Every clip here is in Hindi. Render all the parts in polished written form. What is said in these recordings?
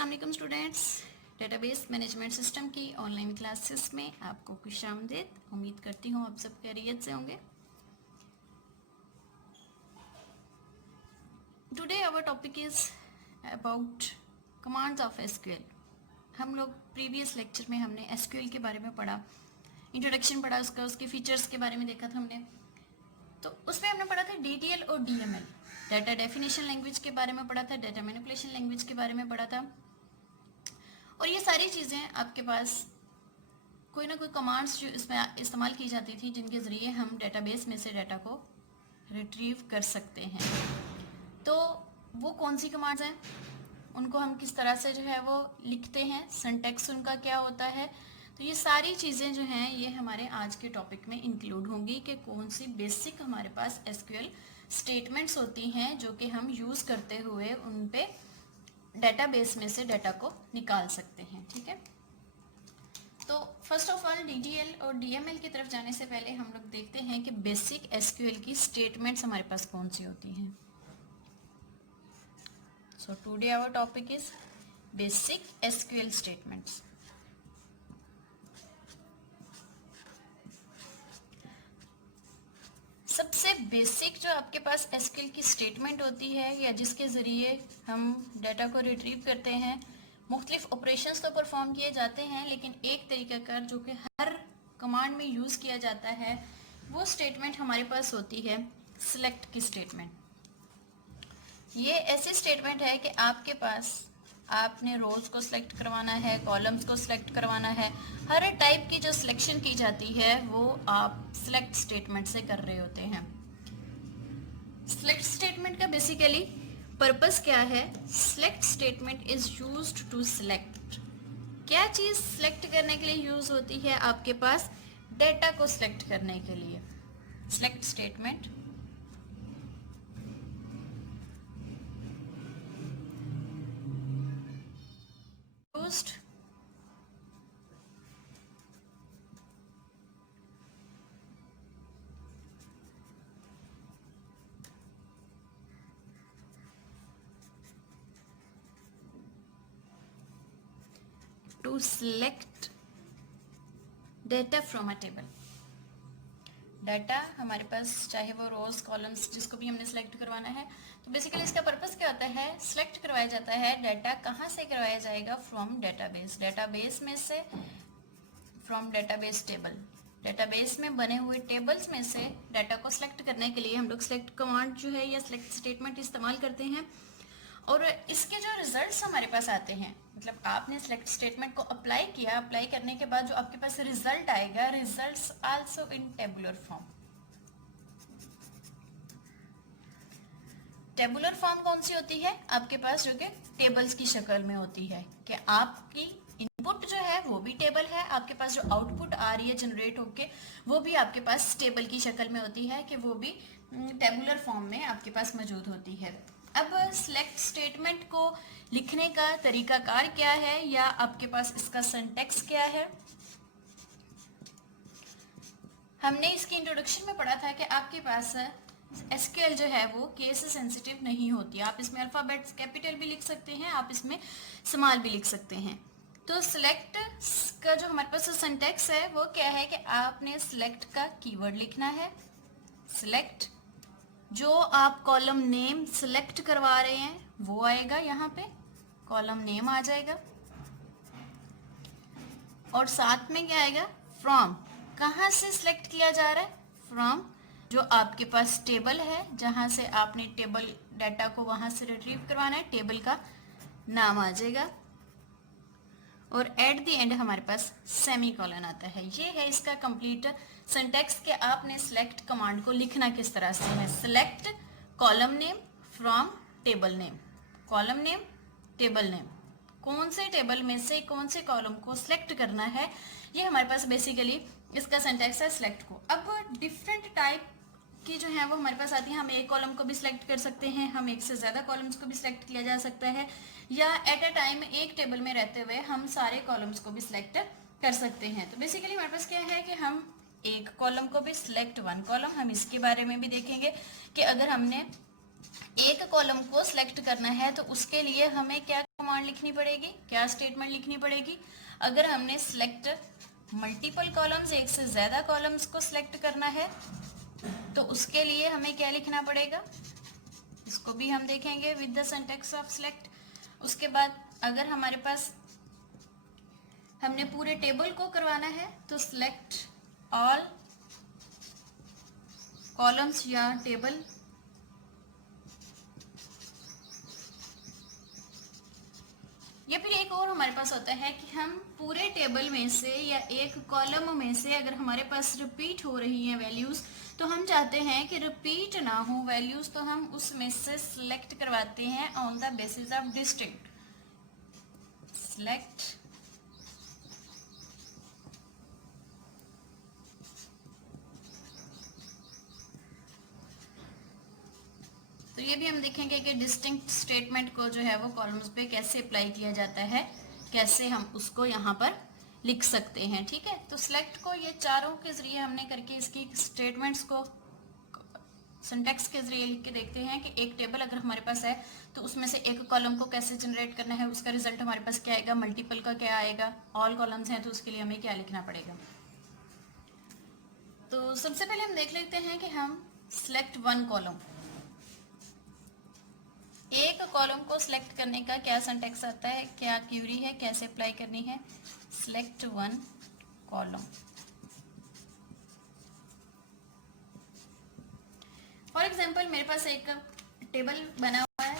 अस्सलाम वालेकुम स्टूडेंट्स। डेटाबेस मैनेजमेंट सिस्टम की ऑनलाइन क्लासेस में आपको खुशामदीद। उम्मीद करती हूँ आप सब खैरियत से होंगे। Today our topic is about commands of SQL. हम लोग प्रीवियस लेक्चर में हमने एसक्यूएल के बारे में पढ़ा, इंट्रोडक्शन पढ़ा उसका, उसके फीचर्स के बारे में देखा था हमने। तो उसमें हमने पढ़ा था डीटीएल और डीएमएल, डाटा डेफिनेशन लैंग्वेज के बारे में पढ़ा था, डाटा मैनिपुलेशन लैंग्वेज के बारे में पढ़ा था। और ये सारी चीज़ें आपके पास कोई ना कोई कमांड्स जो इसमें इस्तेमाल की जाती थी, जिनके ज़रिए हम डेटाबेस में से डाटा को रिट्रीव कर सकते हैं। तो वो कौन सी कमांड्स हैं, उनको हम किस तरह से जो है वो लिखते हैं, सिंटैक्स उनका क्या होता है। तो ये सारी चीज़ें जो हैं ये हमारे आज के टॉपिक में इंक्लूड होंगी कि कौन सी बेसिक हमारे पास एसक्यूएल स्टेटमेंट्स होती हैं जो कि हम यूज़ करते हुए उन पे डेटाबेस में से डाटा को निकाल सकते हैं। ठीक है, तो फर्स्ट ऑफ ऑल डीटीएल और डीएमएल की तरफ जाने से पहले हम लोग देखते हैं कि बेसिक एसक्यूएल की स्टेटमेंट्स हमारे पास कौन सी होती हैं। So today our topic is basic SQL statements. सबसे बेसिक जो आपके पास एसक्यूएल की स्टेटमेंट होती है या जिसके ज़रिए हम डाटा को रिट्रीव करते हैं, मुख्तलिफ ऑपरेशंस तो परफॉर्म किए जाते हैं, लेकिन एक तरीक़ाकार जो कि हर कमांड में यूज़ किया जाता है वो स्टेटमेंट हमारे पास होती है सिलेक्ट की स्टेटमेंट। ये ऐसी स्टेटमेंट है कि आपके पास आपने रोज को सिलेक्ट करवाना है, कॉलम्स को सिलेक्ट करवाना है, हर टाइप की जो सिलेक्शन की जाती है वो आप सिलेक्ट स्टेटमेंट से कर रहे होते हैं। सिलेक्ट स्टेटमेंट का बेसिकली पर्पस क्या है? Select statement is used to select. क्या चीज सिलेक्ट करने के लिए यूज होती है? आपके पास डेटा को सिलेक्ट करने के लिए select statement used to select data from a table. Data हमारे पास चाहे वो रोज कॉलम्स जिसको भी हमने सेलेक्ट करवाना है, तो बेसिकली इसका पर्पस क्या होता है? सिलेक्ट करवाया जाता है डाटा। कहाँ से करवाया जाएगा? From database. डेटाबेस में से, फ्रॉम डेटाबेस टेबल। डेटाबेस में बने हुए टेबल्स में से डाटा को सिलेक्ट करने के लिए हम लोग सिलेक्ट कमांड जो है या सिलेक्ट स्टेटमेंट इस्तेमाल करते हैं। और इसके जो रिजल्ट्स हमारे पास आते हैं, मतलब आपने सिलेक्ट स्टेटमेंट को अप्लाई किया, अप्लाई करने के बाद जो आपके पास रिजल्ट आएगा, results also in tabular form. Tabular form कौन सी होती है? आपके पास जो कि टेबल्स की शक्ल में होती है, कि आपकी इनपुट जो है वो भी टेबल है, आपके पास जो आउटपुट आ रही है जनरेट होके वो भी आपके पास टेबल की शक्ल में होती है, कि वो भी टेबुलर फॉर्म में आपके पास मौजूद होती है। अब सिलेक्ट स्टेटमेंट को लिखने का तरीकाकार क्या है या आपके पास इसका सिंटैक्स क्या है? हमने इसकी इंट्रोडक्शन में पढ़ा था कि आपके पास एसक्यूएल जो है वो केस सेंसिटिव नहीं होती। आप इसमें अल्फाबेट्स कैपिटल भी लिख सकते हैं, आप इसमें स्मॉल भी लिख सकते हैं। तो सिलेक्ट का जो हमारे पास सिंटैक्स है वो क्या है कि आपने सिलेक्ट का कीवर्ड लिखना है। सिलेक्ट, जो आप कॉलम नेम सिलेक्ट करवा रहे हैं वो आएगा, यहाँ पे कॉलम नेम आ जाएगा। और साथ में क्या आएगा? फ्रॉम। कहाँ से सिलेक्ट किया जा रहा है? फ्रॉम, जो आपके पास टेबल है जहाँ से आपने टेबल डाटा को वहाँ से रिट्रीव करवाना है, टेबल का नाम आ जाएगा। और एट द एंड हमारे पास सेमी कॉलन आता है। ये है इसका कंप्लीट सिंटैक्स कि आपने सिलेक्ट कमांड को लिखना किस तरह से है। Select column name from table name, column name table name, कौन से टेबल में से कौन से कॉलम को सिलेक्ट करना है, ये हमारे पास बेसिकली इसका सिंटैक्स है सिलेक्ट को। अब डिफरेंट टाइप की जो है वो हमारे पास आती है। हम एक कॉलम को भी सिलेक्ट कर सकते हैं, हम एक से ज़्यादा कॉलम्स को भी सिलेक्ट किया जा सकता है, या एट अ टाइम एक टेबल में रहते हुए हम सारे कॉलम्स को भी सिलेक्ट कर सकते हैं। तो बेसिकली हमारे पास क्या है कि हम एक कॉलम को भी सिलेक्ट वन कॉलम, हम इसके बारे में भी देखेंगे कि अगर हमने एक कॉलम को सिलेक्ट करना है तो उसके लिए हमें क्या कमांड लिखनी पड़ेगी, क्या स्टेटमेंट लिखनी पड़ेगी। अगर हमने सिलेक्ट मल्टीपल कॉलम्स, एक से ज्यादा कॉलम्स को सिलेक्ट करना है तो उसके लिए हमें क्या लिखना पड़ेगा, इसको भी हम देखेंगे with the syntax of select. उसके बाद अगर हमारे पास हमने पूरे टेबल को करवाना है तो सिलेक्ट ऑल कॉलम्स या टेबल, या फिर एक और हमारे पास होता है कि हम पूरे टेबल में से या एक कॉलम में से अगर हमारे पास रिपीट हो रही है वैल्यूज, तो हम चाहते हैं कि रिपीट ना हो वैल्यूज, तो हम उसमें से सिलेक्ट करवाते हैं on the basis of distinct. Select तो ये भी हम देखेंगे कि डिस्टिंक्ट स्टेटमेंट को जो है वो कॉलम्स पे कैसे अप्लाई किया जाता है, कैसे हम उसको यहाँ पर लिख सकते हैं। ठीक है, तो सिलेक्ट को ये चारों के जरिए हमने करके इसकी स्टेटमेंट्स को सिंटैक्स के जरिए लिख के देखते हैं कि एक टेबल अगर हमारे पास है तो उसमें से एक कॉलम को कैसे जनरेट करना है, उसका रिजल्ट हमारे पास क्या आएगा, मल्टीपल का क्या आएगा, ऑल कॉलम्स हैं तो उसके लिए हमें क्या लिखना पड़ेगा। तो सबसे पहले हम देख लेते हैं कि हम सिलेक्ट वन कॉलम, एक कॉलम को सिलेक्ट करने का क्या सिंटैक्स आता है, क्या क्यूरी है, कैसे अप्लाई करनी है। Select one column, for example मेरे पास एक टेबल बना हुआ है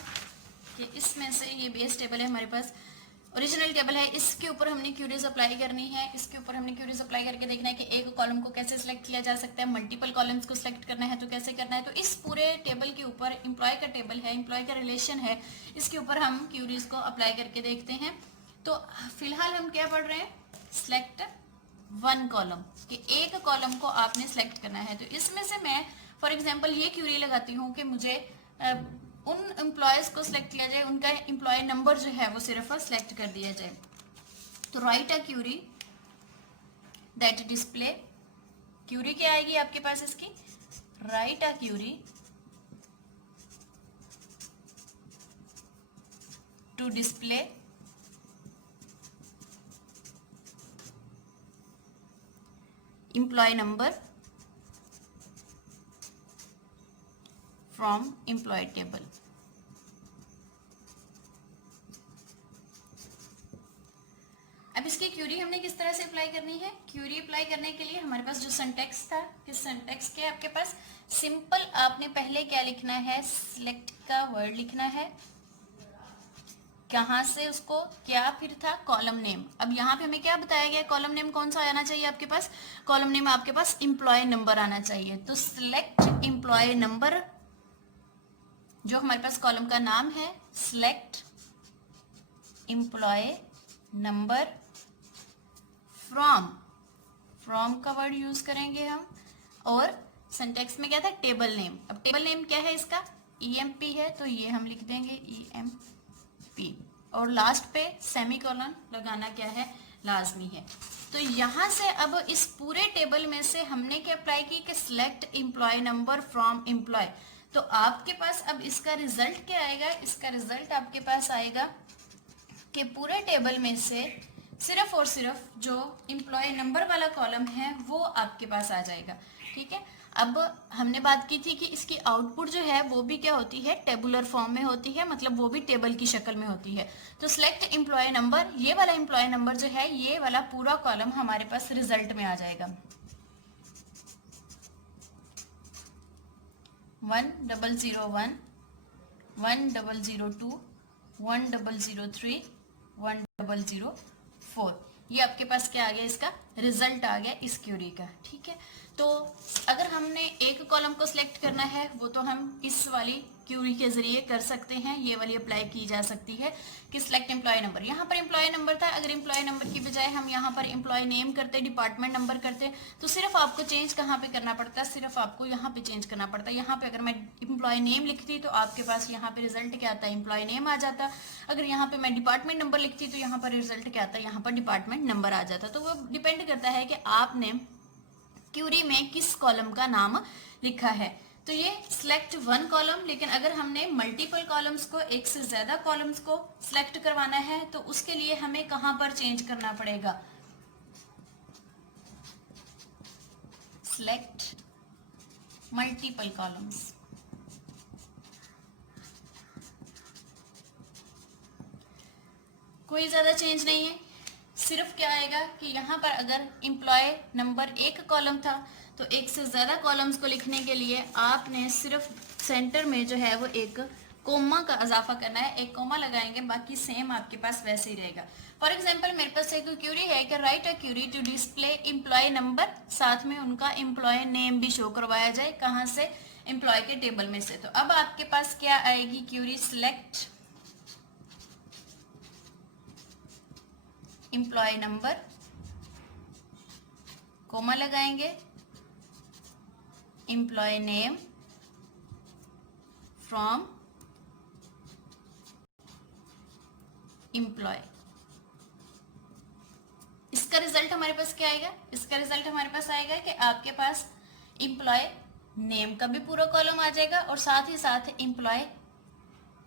कि इसमें से ये बेस टेबल है हमारे पास, ओरिजिनल टेबल है, इसके ऊपर हमने क्यूरीज अप्लाई करनी है। इसके ऊपर हमने क्यूरीज अप्लाई करके देखना है कि एक कॉलम को कैसे सिलेक्ट किया जा सकता है, मल्टीपल कॉलम्स को सिलेक्ट करना है तो कैसे करना है। तो इस पूरे टेबल के ऊपर एम्प्लॉय का टेबल है, एम्प्लॉय का रिलेशन है, इसके ऊपर हम क्यूरीज को अप्लाई करके देखते हैं। तो फिलहाल हम क्या पढ़ रहे हैं, सिलेक्ट वन कॉलम, कि एक कॉलम को आपने सिलेक्ट करना है। तो इसमें से मैं फॉर एग्जाम्पल ये क्यूरी लगाती हूँ कि मुझे उन एम्प्लॉयज को सिलेक्ट किया जाए, उनका एम्प्लॉय नंबर जो है वो सिर्फ सिलेक्ट कर दिया जाए। तो write a query that display, query क्या आएगी आपके पास इसकी, write a query to display employ number from employ table. अब इसकी क्यूरी हमने किस तरह से अप्लाई करनी है, क्यूरी अप्लाई करने के लिए हमारे पास जो सिंटैक्स था, किस सिंटैक्स के आपके पास, सिंपल आपने पहले क्या लिखना है, सिलेक्ट का वर्ड लिखना है, कहां से उसको, क्या फिर था कॉलम नेम। अब यहाँ पे हमें क्या बताया गया, कॉलम नेम कौन सा आना चाहिए आपके पास, कॉलम नेम आपके पास एम्प्लॉय नंबर आना चाहिए। तो सिलेक्ट एम्प्लॉय नंबर, जो हमारे पास कॉलम का नाम है, सिलेक्ट एम्प्लॉय नंबर फ्रॉम का वर्ड यूज करेंगे हम, और सिंटैक्स में क्या था, टेबल नेम। अब टेबल नेम क्या है इसका, EMP है, तो ये हम लिख देंगे EMP, और लास्ट पे सेमीकोलन लगाना क्या है, लाजमी है। तो यहां से अब इस पूरे टेबल में से हमने क्या अप्लाई की कि select employ number from employ. तो आपके पास अब इसका रिजल्ट क्या आएगा, इसका रिजल्ट आपके पास आएगा कि पूरे टेबल में से सिर्फ और सिर्फ जो एम्प्लॉय नंबर वाला कॉलम है वो आपके पास आ जाएगा। ठीक है, अब हमने बात की थी कि इसकी आउटपुट जो है वो भी क्या होती है, टेबुलर फॉर्म में होती है, मतलब वो भी टेबल की शक्ल में होती है। तो सिलेक्ट एम्प्लॉय नंबर, ये वाला एम्प्लॉय नंबर जो है, ये वाला पूरा कॉलम हमारे पास रिजल्ट में आ जाएगा। 1001, 1002, 1003, 1004, ये आपके पास क्या आ गया, इसका रिजल्ट आ गया इस क्यूरी का। ठीक है, तो अगर हमने एक कॉलम को सिलेक्ट करना है वो तो हम इस वाली क्यूरी के जरिए कर सकते हैं, ये वाली अप्लाई की जा सकती है कि सिलेक्ट एम्प्लॉय नंबर। यहाँ पर एम्प्लॉय नंबर था, अगर एम्प्लॉय नंबर की बजाय हम यहाँ पर एम्प्लॉय नेम करते, डिपार्टमेंट नंबर करते, तो सिर्फ आपको चेंज कहाँ पे करना पड़ता है, सिर्फ आपको यहाँ पे चेंज करना पड़ता है। यहाँ पे अगर मैं एम्प्लॉय नेम लिखती तो आपके पास यहाँ पे रिजल्ट क्या आता है, एम्प्लॉय नेम आ जाता। अगर यहाँ पे मैं डिपार्टमेंट नंबर लिखती तो यहाँ पर रिजल्ट क्या आता है, यहाँ पर डिपार्टमेंट नंबर आ जाता। तो वो डिपेंड करता है कि आपने क्यूरी में किस कॉलम का नाम लिखा है। तो ये सिलेक्ट वन कॉलम, लेकिन अगर हमने मल्टीपल कॉलम्स को, एक से ज्यादा कॉलम्स को सिलेक्ट करवाना है तो उसके लिए हमें कहां पर चेंज करना पड़ेगा, सिलेक्ट मल्टीपल कॉलम्स। कोई ज्यादा चेंज नहीं है, सिर्फ क्या आएगा कि यहाँ पर अगर एम्प्लॉय नंबर एक कॉलम था तो एक से ज्यादा कॉलम्स को लिखने के लिए आपने सिर्फ सेंटर में जो है वो एक कोमा का इजाफा करना है, एक कोमा लगाएंगे, बाकी सेम आपके पास वैसे ही रहेगा। फॉर एग्जांपल मेरे पास एक क्यूरी है कि write a query to display employ number, साथ में उनका एम्प्लॉय नेम भी शो करवाया जाए, कहाँ से, एम्प्लॉय के टेबल में से। तो अब आपके पास क्या आएगी query, select employ number, comma लगाएंगे, एम्प्लॉय नेम फ्रॉम एम्प्लॉय। इसका रिजल्ट हमारे पास क्या आएगा, इसका रिजल्ट हमारे पास आएगा कि आपके पास एम्प्लॉय नेम का भी पूरा कॉलम आ जाएगा और साथ ही साथ एम्प्लॉय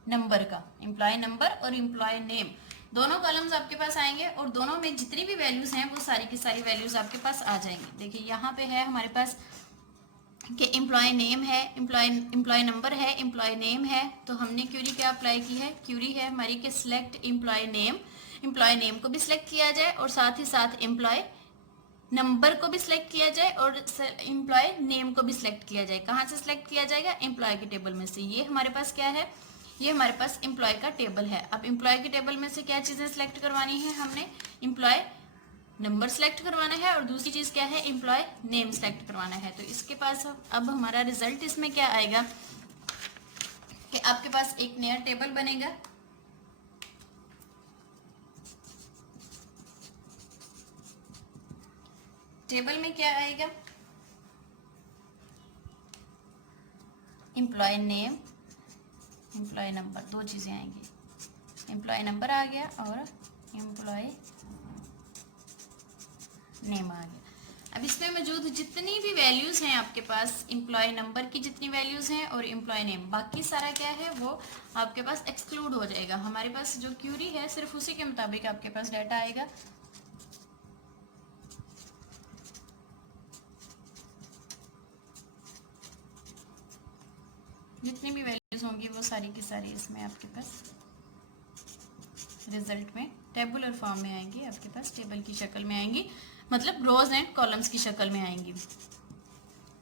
नंबर का, एम्प्लॉय नंबर और एम्प्लॉय नेम दोनों कॉलम्स आपके पास आएंगे और दोनों में जितनी भी वैल्यूज हैं वो सारी की सारी वैल्यूज आपके पास आ जाएंगी। देखिए यहाँ पे है हमारे पास कि एम्प्लॉय नेम है, एम्प्लॉय नंबर है, एम्प्लॉय नेम है, तो हमने क्यूरी क्या अप्लाई की है, क्यूरी है हमारी के select employ name, employ name को भी सिलेक्ट किया जाए और साथ ही साथ एम्प्लॉय नंबर को भी सिलेक्ट किया जाए और एम्प्लॉय नेम को भी सिलेक्ट किया जाए। कहाँ से सिलेक्ट किया जाएगा, एम्प्लॉय के टेबल में से। ये हमारे पास क्या है, ये हमारे पास एम्प्लॉय का टेबल है। अब एम्प्लॉय के टेबल में से क्या चीजें सिलेक्ट करवानी है, हमने एम्प्लॉय नंबर सेलेक्ट करवाना है और दूसरी चीज क्या है, एम्प्लॉय नेम सेलेक्ट करवाना है। तो इसके पास अब हमारा रिजल्ट इसमें क्या आएगा कि आपके पास एक नया टेबल बनेगा, टेबल में क्या आएगा, एम्प्लॉय नेम, एम्प्लॉय नंबर, दो चीजें आएंगी, एम्प्लॉय नंबर आ गया और एम्प्लॉय नेम आ गया। अब इसमें मौजूद जितनी भी वैल्यूज हैं आपके पास, एम्प्लॉय नंबर की जितनी वैल्यूज हैं और एम्प्लॉय नेम, बाकी सारा क्या है वो आपके पास एक्सक्लूड हो जाएगा। हमारे पास जो क्यूरी है सिर्फ उसी के मुताबिक आपके पास डाटा आएगा। जितनी भी वैल्यूज होंगी वो सारी की सारी इसमें आपके पास रिजल्ट में टेबुलर फॉर्म में आएंगी, आपके पास टेबल की शक्ल में आएंगी, मतलब रोज एंड कॉलम्स की शक्ल में आएंगी।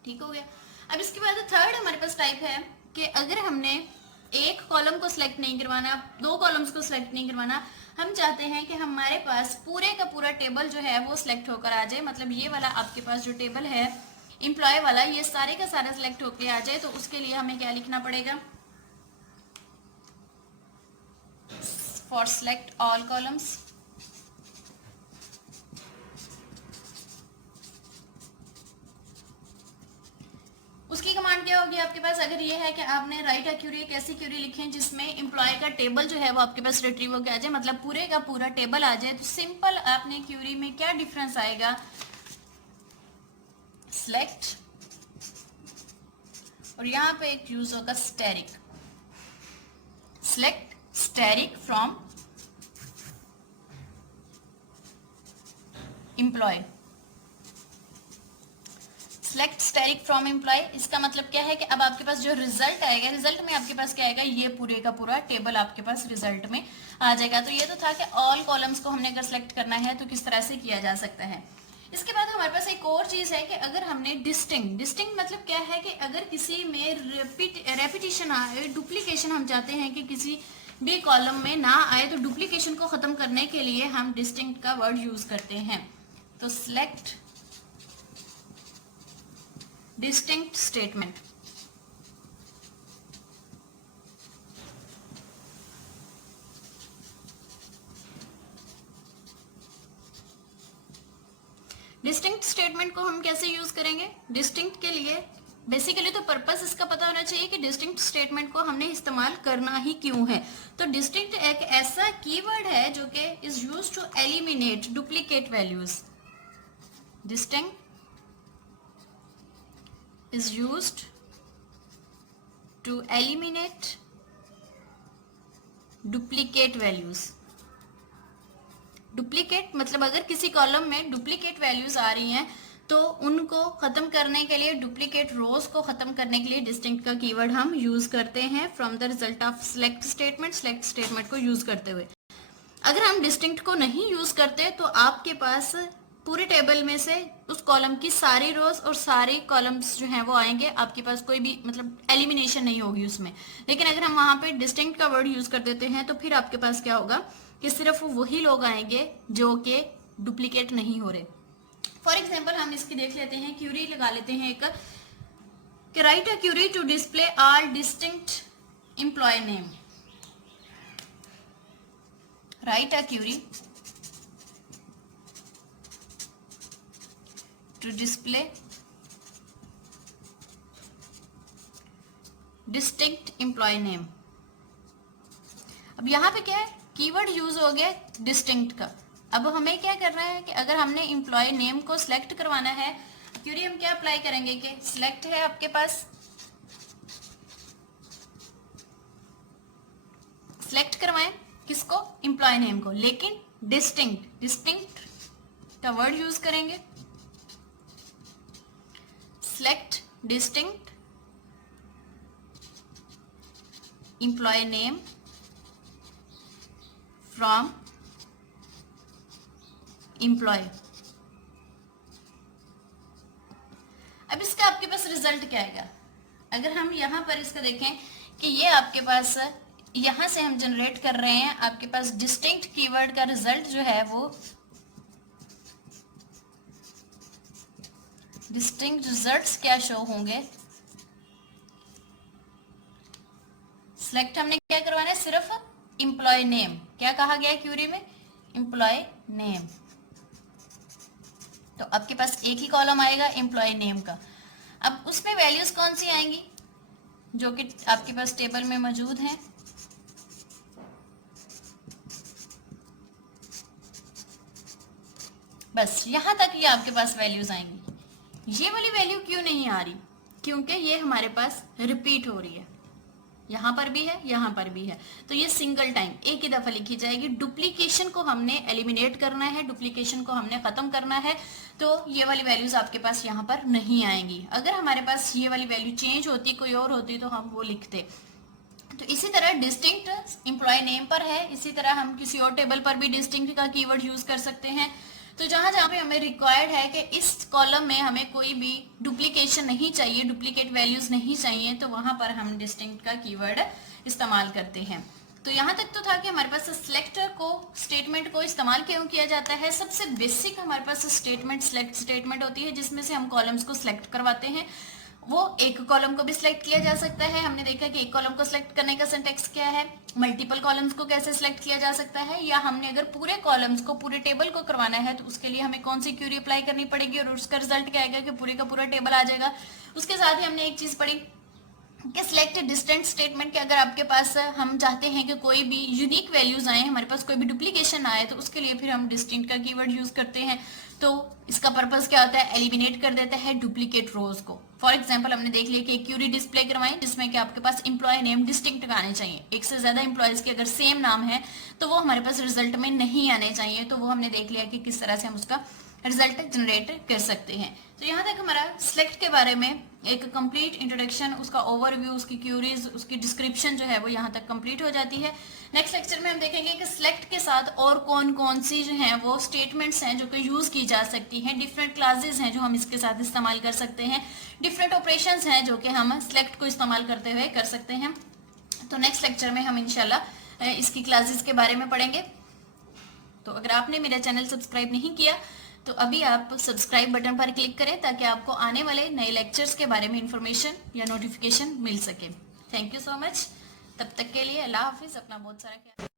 ठीक हो गया। अब इसके बाद थर्ड हमारे पास टाइप है कि अगर हमने एक कॉलम को सिलेक्ट नहीं करवाना, दो कॉलम्स को सिलेक्ट नहीं करवाना, हम चाहते हैं कि हमारे पास पूरे का पूरा टेबल जो है वो सिलेक्ट होकर आ जाए, मतलब ये वाला आपके पास जो टेबल है एम्प्लॉय वाला, ये सारे का सारा सिलेक्ट होकर आ जाए। तो उसके लिए हमें क्या लिखना पड़ेगा, फॉर सिलेक्ट ऑल कॉलम्स, उसकी कमांड क्या होगी आपके पास, अगर ये है कि आपने राइट अ क्यूरी, एक ऐसी क्यूरी लिखे जिसमें एम्प्लॉय का टेबल जो है वो आपके पास रिट्रीव होकर आ जाए, मतलब पूरे का पूरा टेबल आ जाए। तो सिंपल आपने क्यूरी में क्या डिफरेंस आएगा, सिलेक्ट और यहां पे एक यूज होगा asterisk, select asterisk from employ, select asterisk from employ. इसका मतलब क्या है कि अब आपके पास जो रिजल्ट आएगा, रिजल्ट में आपके पास क्या आएगा, ये पूरे का पूरा टेबल आपके पास रिजल्ट में आ जाएगा। तो ये तो था कि ऑल कॉलम्स को हमने अगर सिलेक्ट करना है तो किस तरह से किया जा सकता है। इसके बाद हमारे पास एक और चीज है कि अगर हमने डिस्टिंक्ट मतलब क्या है कि अगर किसी में रेपिटेशन आए, डुप्लीकेशन हम चाहते हैं कि किसी भी कॉलम में ना आए, तो डुप्लीकेशन को खत्म करने के लिए हम डिस्टिंक्ट का वर्ड यूज करते हैं। तो select distinct statement, distinct statement को हम कैसे यूज करेंगे, डिस्टिंक्ट के लिए बेसिकली तो पर्पस इसका पता होना चाहिए कि डिस्टिंक्ट स्टेटमेंट को हमने इस्तेमाल करना ही क्यों है। तो डिस्टिंक्ट एक ऐसा कीवर्ड है जो कि is used to eliminate duplicate values, distinct is used to eliminate duplicate values. Duplicate मतलब अगर किसी कॉलम में डुप्लीकेट वैल्यूज आ रही हैं तो उनको खत्म करने के लिए, डुप्लीकेट रोज को खत्म करने के लिए डिस्टिंक्ट का कीवर्ड हम यूज करते हैं from the result of select statement को यूज करते हुए। अगर हम डिस्टिंक्ट को नहीं यूज करते तो आपके पास पूरे टेबल में से उस कॉलम की सारी रोज और सारे कॉलम्स जो हैं वो आएंगे, आपके पास कोई भी मतलब एलिमिनेशन नहीं होगी उसमें। लेकिन अगर हम वहां पे डिस्टिंक्ट का वर्ड यूज कर देते हैं तो फिर आपके पास क्या होगा कि सिर्फ वही लोग आएंगे जो कि डुप्लीकेट नहीं हो रहे। फॉर एग्जाम्पल हम इसकी देख लेते हैं, क्यूरी लगा लेते हैं एक, कि write a query to display all distinct employ name. Write a query to display distinct employee name। अब यहां पे क्या है, कीवर्ड यूज हो गया डिस्टिंक्ट का। अब हमें क्या करना है कि अगर हमने एम्प्लॉय नेम को सिलेक्ट करवाना है, क्यूरी हम क्या अप्लाई करेंगे कि सिलेक्ट है आपके पास, सिलेक्ट करवाएं किसको, एम्प्लॉय नेम को, लेकिन डिस्टिंक्ट का वर्ड यूज करेंगे। Select distinct employee name from employee। अब इसका आपके पास रिजल्ट क्या आएगा, अगर हम यहां पर इसका देखें कि ये आपके पास यहां से हम जनरेट कर रहे हैं, आपके पास डिस्टिंक्ट कीवर्ड का रिजल्ट जो है वो डिस्टिंक्ट रिजल्ट्स क्या शो होंगे। सिलेक्ट हमने क्या करवाना है, सिर्फ एम्प्लॉय नेम, क्या कहा गया क्यूरी में, एम्प्लॉय नेम। तो आपके पास एक ही कॉलम आएगा एम्प्लॉय नेम का। अब उसमें वैल्यूज कौन सी आएंगी जो कि आपके पास टेबल में मौजूद हैं। बस यहां तक ये आपके पास वैल्यूज आएंगी। ये वाली वैल्यू क्यों नहीं आ रही, क्योंकि ये हमारे पास रिपीट हो रही है, यहां पर भी है यहां पर भी है, तो ये सिंगल टाइम एक ही दफा लिखी जाएगी। डुप्लीकेशन को हमने एलिमिनेट करना है, डुप्लीकेशन को हमने खत्म करना है, तो ये वाली वैल्यूज आपके पास यहाँ पर नहीं आएंगी। अगर हमारे पास ये वाली वैल्यू चेंज होती, कोई और होती, तो हम वो लिखते। तो इसी तरह डिस्टिंक्ट एम्प्लॉय नेम पर है, इसी तरह हम किसी और टेबल पर भी डिस्टिंक्ट का कीवर्ड यूज कर सकते हैं। तो जहां जहां पे हमें रिक्वायर्ड है कि इस कॉलम में हमें कोई भी डुप्लीकेशन नहीं चाहिए, डुप्लीकेट वैल्यूज नहीं चाहिए, तो वहां पर हम डिस्टिंक्ट का कीवर्ड इस्तेमाल करते हैं। तो यहाँ तक तो था कि हमारे पास सिलेक्टर को, स्टेटमेंट को इस्तेमाल क्यों किया जाता है। सबसे बेसिक हमारे पास स्टेटमेंट सिलेक्ट स्टेटमेंट होती है, जिसमें से हम कॉलम्स को सिलेक्ट करवाते हैं। वो एक कॉलम को भी सिलेक्ट किया जा सकता है, हमने देखा कि एक कॉलम को सिलेक्ट करने का सिंटेक्स क्या है, मल्टीपल कॉलम्स को कैसे सिलेक्ट किया जा सकता है, या हमने अगर पूरे कॉलम्स को, पूरे टेबल को करवाना है तो उसके लिए हमें कौन सी क्यूरी अप्लाई करनी पड़ेगी और उसका रिजल्ट क्या आएगा कि पूरे का पूरा टेबल आ जाएगा। उसके साथ ही हमने एक चीज पढ़ी कि सिलेक्ट डिस्टेंट स्टेटमेंट के अगर आपके पास हम चाहते हैं कि कोई भी यूनिक वैल्यूज आए, हमारे पास कोई भी डुप्लीकेशन आए, तो उसके लिए फिर हम डिस्टिंक्ट का कीवर्ड यूज करते हैं। तो इसका पर्पस क्या होता है, एलिमिनेट कर देता है डुप्लीकेट रोज को। फॉर एग्जांपल हमने देख लिया कि एक क्यूरी डिस्प्ले करवाएं जिसमें कि आपके पास एम्प्लॉय नेम डिस्टिंक्ट आने चाहिए। एक से ज्यादा एम्प्लॉयज के अगर सेम नाम है तो वो हमारे पास रिजल्ट में नहीं आने चाहिए। तो वो हमने देख लिया कि किस तरह से हम उसका रिजल्ट जनरेट कर सकते हैं। तो यहाँ तक हमारा सिलेक्ट के बारे में एक कंप्लीट इंट्रोडक्शन, उसका ओवरव्यू, उसकी क्यूरीज, उसकी डिस्क्रिप्शन जो है वो यहाँ तक कंप्लीट हो जाती है। नेक्स्ट लेक्चर में हम देखेंगे कि सिलेक्ट के साथ और कौन कौन सी जो है वो स्टेटमेंट्स हैं जो कि यूज की जा सकती हैं, डिफरेंट क्लासेस हैं जो हम इसके साथ इस्तेमाल कर सकते हैं, डिफरेंट ऑपरेशंस हैं जो कि हम सिलेक्ट को इस्तेमाल करते हुए कर सकते हैं। तो नेक्स्ट लेक्चर में हम इंशाल्लाह इसकी क्लासेस के बारे में पढ़ेंगे। तो अगर आपने मेरा चैनल सब्सक्राइब नहीं किया तो अभी आप सब्सक्राइब बटन पर क्लिक करें ताकि आपको आने वाले नए लेक्चर्स के बारे में इंफॉर्मेशन या नोटिफिकेशन मिल सके। Thank you so much. तब तक के लिए अल्लाह हाफिज, अपना बहुत सारा ख्याल।